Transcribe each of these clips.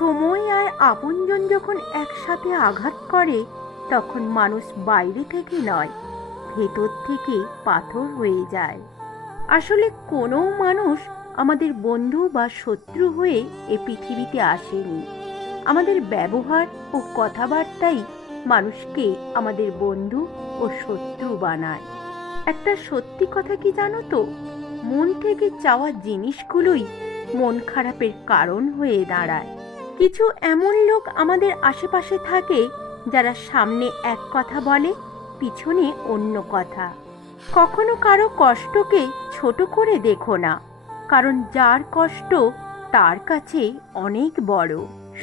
সময় আর আপনজন যখন একসাথে আঘাত করে, তখন মানুষ বাইরে থেকে নয়, ভেতর থেকে পাথর হয়ে যায়। আসলে কোনো মানুষ আমাদের বন্ধু বা শত্রু হয়ে এ পৃথিবীতে আসেনি। আমাদের ব্যবহার ও কথাবার্তাই মানুষকে আমাদের বন্ধু ও শত্রু বানায়। একটা সত্যি কথা কি জানো তো, মন থেকে চাওয়া জিনিসগুলোই মন খারাপের কারণ হয়ে দাঁড়ায়। কিছু এমন লোক আমাদের আশেপাশে থাকে যারা সামনে এক কথা বলে, পিছনে অন্য কথা। কখনো কারো কষ্টকে ছোট করে দেখো না, কারণ যার কষ্ট তার কাছে অনেক বড়।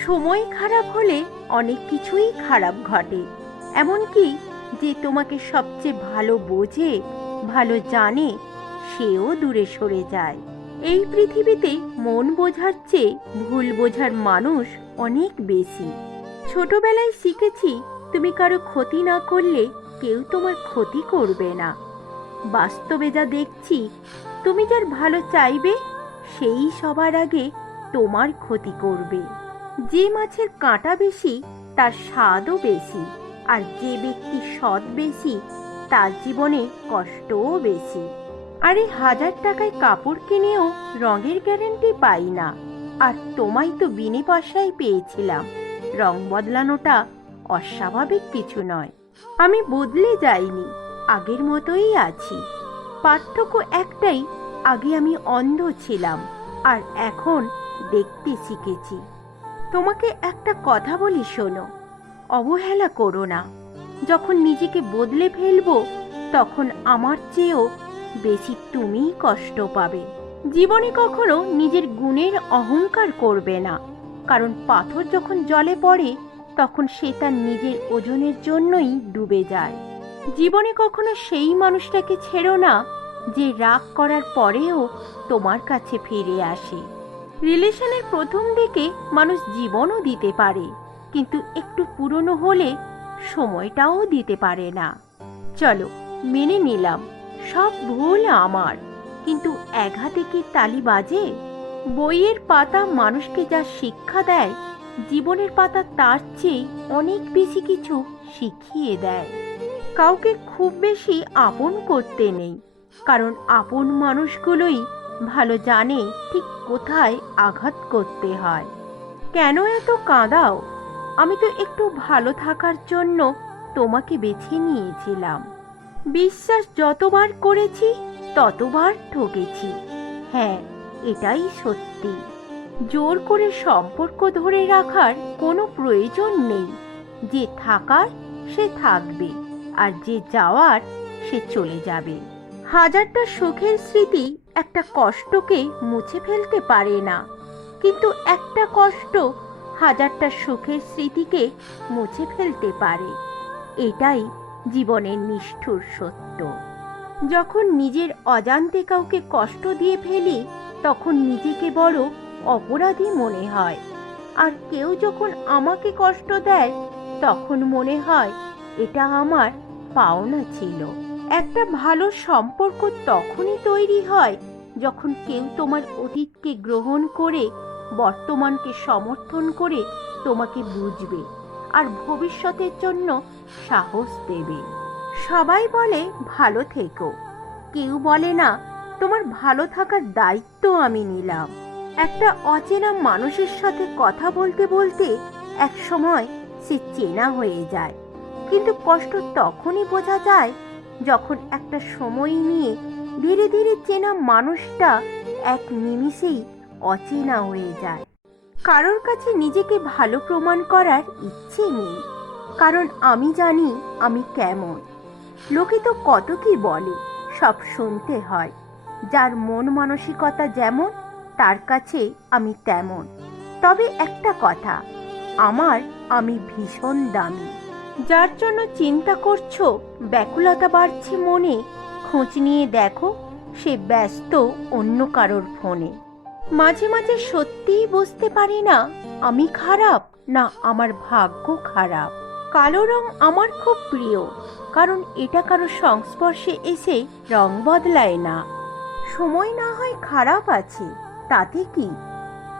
সময় খারাপ হলে অনেক কিছুই খারাপ ঘটে, এমনকি যে তোমাকে সবচেয়ে ভালো বোঝে, ভালো জানে, সেও দূরে সরে যায়। এই পৃথিবীতে মন বোঝার চেয়ে ভুল বোঝার মানুষ অনেক বেশি। ছোটবেলায় শিখেছি, তুমি কারো ক্ষতি না করলে কেউ তোমার ক্ষতি করবে না। বাস্তবে যা দেখছি, তুমি যার ভালো চাইবে সেই সবার আগে তোমার ক্ষতি করবে। যে মাছের কাঁটা বেশি তার স্বাদও বেশি, আর যে ব্যক্তি সৎ বেশি তার জীবনে কষ্টও বেশি। আরে 1000 টাকায় কাপড় কিনেও রঙের গ্যারান্টি পাই না, আর তোমায় তো বিনে পয়সায় পেয়েছিলাম। রং বদলানোটা অস্বাভাবিক কিছু নয়। আমি বদলে যাইনি, আগের মতোই আছি। পার্থক্য একটাই, আগে আমি অন্ধ ছিলাম আর এখন দেখতে শিখেছি। তোমাকে একটা কথা বলি, শোনো, অবহেলা করো না। যখন নিজেকে বদলে ফেলবো, তখন আমার চেয়েও বেশি তুমিই কষ্ট পাবে। জীবনে কখনো নিজের গুণের অহংকার করবে না, কারণ পাথর যখন জলে পড়ে তখন সে তার নিজের ওজনের জন্যই ডুবে যায়। জীবনে কখনো সেই মানুষটাকে ছেড়ো না যে রাগ করার পরেও তোমার কাছে ফিরে আসে। রিলেশনের প্রথম দিকে মানুষ জীবনও দিতে পারে, কিন্তু একটু পুরনো হলে সময়টাও দিতে পারে না। চলো, মেনে নিলাম সব ভুল আমার, কিন্তু এক হাতে কি তালি বাজে? বইয়ের পাতা মানুষকে যা শিক্ষা দেয়, জীবনের পাতা তার চেয়ে অনেক বেশি কিছু শিখিয়ে দেয়। কাউকে খুব বেশি আপন করতে নেই, কারণ আপন মানুষগুলোই ভালো জানে ঠিক কোথায় আঘাত করতে হয়। কেন এত কাঁদাও? আমি তো একটু ভালো থাকার জন্য তোমাকে বেছে নিয়েছিলাম। বিশ্বাস যতবার করেছি ততবার ঠকেছি। হ্যাঁ, এটাই সত্যি। জোর করে সম্পর্ক ধরে রাখার কোনো প্রয়োজন নেই। যে থাকার সে থাকবে, আর যে যাওয়ার সে চলে যাবে। 1000টা সুখের স্মৃতি একটা কষ্টকে মুছে ফেলতে পারে না, কিন্তু একটা কষ্ট 1000টা সুখের স্মৃতিকে মুছে ফেলতে পারে। এটাই জীবনের নিষ্ঠুর সত্য। যখন নিজের অজান্তে কাউকে কষ্ট দিয়ে ফেলি, তখন নিজেকে বড় অপরাধী মনে হয়। আর কেউ যখন আমাকে কষ্ট দেয়, তখন মনে হয় এটা আমার পাওনা ছিল। একটা ভালো সম্পর্ক তখনই তৈরি হয় যখন কেউ তোমার অতীতকে গ্রহণ করে বর্তমানকে সমর্থন করে তোমাকে বুঝবে আর ভবিষ্যতের জন্য সাহস দেবে। সবাই বলে ভালো থেকো, কেউ বলে না তোমার ভালো থাকার দায়িত্ব আমি নিলাম। একটা অচেনা মানুষের সাথে কথা বলতে বলতে এক সময় সে চেনা হয়ে যায়, কিন্তু কষ্ট তখনই বোঝা যায় যখন একটা সময় নিয়ে ধীরে ধীরে চেনা মানুষটা এক নিমিষেই অচেনা হয়ে যায়। কারোর কাছে নিজেকে ভালো প্রমাণ করার ইচ্ছে নেই, কারণ আমি জানি আমি কেমন। লোকে তো কত কি বলে, সব শুনতে হয়। যার মন মানসিকতা যেমন, তার কাছে আমি তেমন। তবে একটা কথা, আমি ভীষণ দামি। যার জন্য চিন্তা করছো, ব্যাকুলতা বাড়ছে মনে, খোঁজ নিয়ে দেখো সে ব্যস্ত অন্য কারোর ফোনে। মাঝে মাঝে সত্যিই বুঝতে পারি না আমি খারাপ না আমার ভাগ্য খারাপ। কালো রং আমার খুব প্রিয়, কারণ এটা কারো সংস্পর্শে এসে রং বদলায় না। সময় না হয় খারাপ আছে, তাতে কি?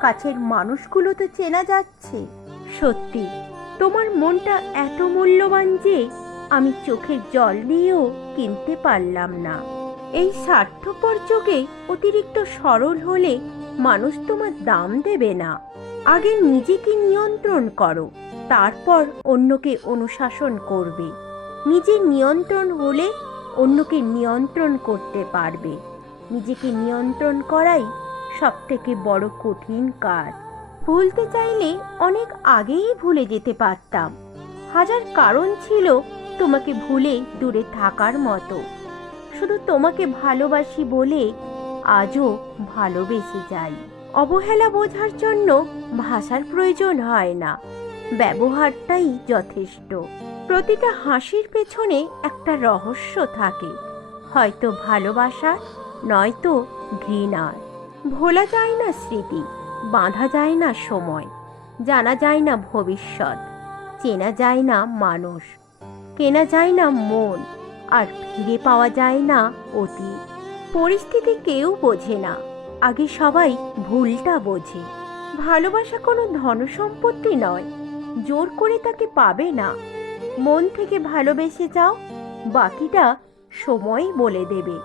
কাছের মানুষগুলো তো চেনা যাচ্ছে। সত্যি তোমার মনটা এত মূল্যবান যে আমি চোখের জল দিয়েও কিনতে পারলাম না। এই স্বার্থপর যুগে অতিরিক্ত সরল হলে মানুষ তোমার দাম দেবে না। আগে নিজেকে নিয়ন্ত্রণ করো, তারপর অন্যকে অনুশাসন করবে। নিজের নিয়ন্ত্রণ হলে অন্যকে নিয়ন্ত্রণ করতে পারবে। নিজেকে নিয়ন্ত্রণ করাই সবথেকে বড় কঠিন কাজ। ভুলতে চাইলে অনেক আগেই ভুলে যেতে পারতাম। হাজার কারণ ছিল তোমাকে ভুলে দূরে থাকার মতো। শুধু তোমাকে ভালোবাসি বলে আজও ভালোবেসে যাই। অবহেলা বোঝার জন্য ভাষার প্রয়োজন হয় না, ব্যবহারটাই যথেষ্ট। প্রতিটা হাসির পেছনে একটা রহস্য থাকে, হয়তো ভালোবাসার, নয়তো ঘৃণার। ভোলা যায় না স্মৃতি, বাঁধা যায় না সময়, জানা যায় না ভবিষ্যৎ, চেনা যায় না মানুষ, কেনা যায় না মন, আর ফিরে পাওয়া যায় না অতীত। পরিস্থিতি কেউ বোঝে না, আগে সবাই ভুলটা বোঝে। ভালোবাসা কোনো ধনসম্পত্তি নয়, জোর করে তাকে পাবে না। মন থেকে ভালোবেসে যাও, বাকিটা সময়ই বলে দেবে।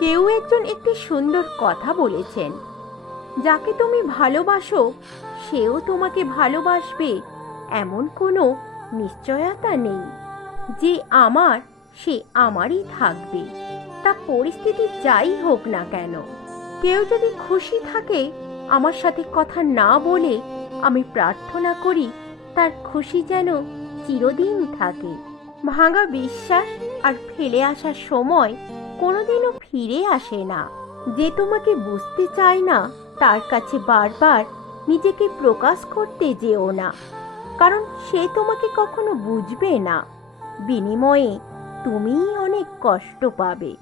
কেউ একজন একটি সুন্দর কথা বলেছেন, যাকে তুমি ভালোবাসো সেও তোমাকে ভালোবাসবে এমন কোনো নিশ্চয়তা নেই। যে আমার, সে আমারই থাকবে, তা পরিস্থিতি যাই হোক না কেন। কেউ যদি খুশি থাকে আমার সাথে কথা না বলে, আমি প্রার্থনা করি তার খুশি যেন চিরদিন থাকে। ভাঙা বিশ্বাস আর ফেলে আসার সময় কোনোদিনও ফিরে আসে না। যে তোমাকে বুঝতে চায় না তার কাছে বারবার নিজেকে প্রকাশ করতে যেও না, কারণ সে তোমাকে কখনো বুঝবে না। বিনিময়ে তুমিই অনেক কষ্ট পাবে।